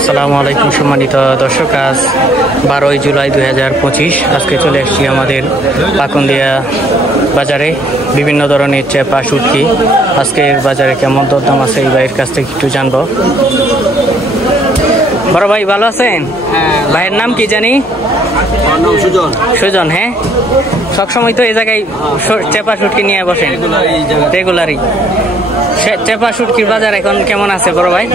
আসসালামু আলাইকুম সম্মানিত দর্শক, আজ 12 জুলাই 2025। আজকে চলে এসেছি আমাদের পাকুন্দিয়া বাজারে। বিভিন্ন ধরনের চেপা শুটকি আজকের বাজারে কেমন দরদাম আছে এই ভাইয়ের কাছ থেকে একটু জানবো। বড় ভাই ভালো আছেন? ভাইয়ের নাম কি জানি? সুজন। হ্যাঁ, সবসময় তো এই জায়গায় চেপা শুটকি নিয়ে বসেন রেগুলারই। চেপা শুটকির বাজার এখন কেমন আছে বড় ভাই?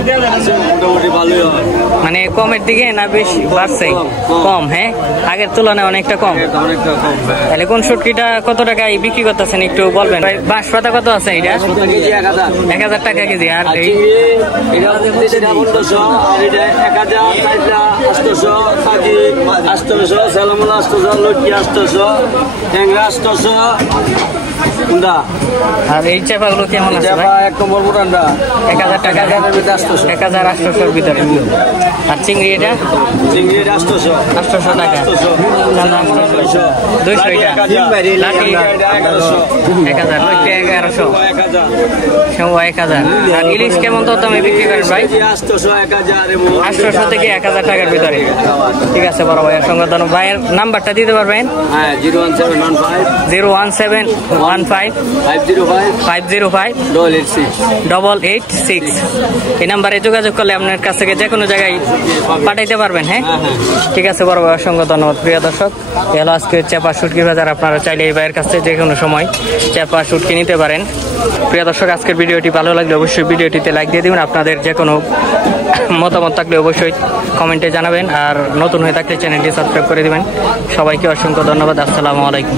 মানে কমের দিকে না বেশি বাড়ছে? কম। হ্যাঁ, আগের তুলনায় অনেকটা কম। তাহলে কোন শুটকিটা কত টাকায় বিক্রি করতেছেন একটু বলবেন ভাই? বাঁশ পাতা কত আছে এটা? 1000 টাকা কেজি। আর এই আর এই চেপাগুলো কেমন আছে ভাই? 1000 টাকা, 1800-র ভিতরে। আর চিংড়ি এটা 800 টাকা, 200 এটা লাঠি 1000, 1100, 1000। আর ইলিশ কেমন দামে বিক্রি করেন ভাই? 800 থেকে 1000 টাকার ভিতরে। ঠিক আছে বড় ভাইয়ের সঙ্গে ধন্যবাদ। ভাইয়ের নাম্বারটা দিতে পারবেন? 01715 505 886। এই নাম্বারে যোগাযোগ করলে আপনার কাছ থেকে যে কোনো জায়গায় পাঠাইতে পারবেন। হ্যাঁ, ঠিক আছে বড় ভাইয়ের সঙ্গে ধন্যবাদ। প্রিয় দর্শক, এলো আজকে চেপা শুটকি বাজার। আপনারা চাইলে এই ভাইয়ের কাছ থেকে যে কোনো সময় চেপা শুটকি নিতে পারেন। প্রিয় দর্শক, আজকের ভিডিওটি ভালো লাগলে অবশ্যই ভিডিওটিতে লাইক দিয়ে দিবেন। আপনাদের যে কোনো মতামত থাকলে অবশ্যই কমেন্টে জানাবেন। আর নতুন হয়ে থাকলে চ্যানেলটি সাবস্ক্রাইব করে দিবেন। সবাইকে অসংখ্য ধন্যবাদ। আসসালামু আলাইকুম।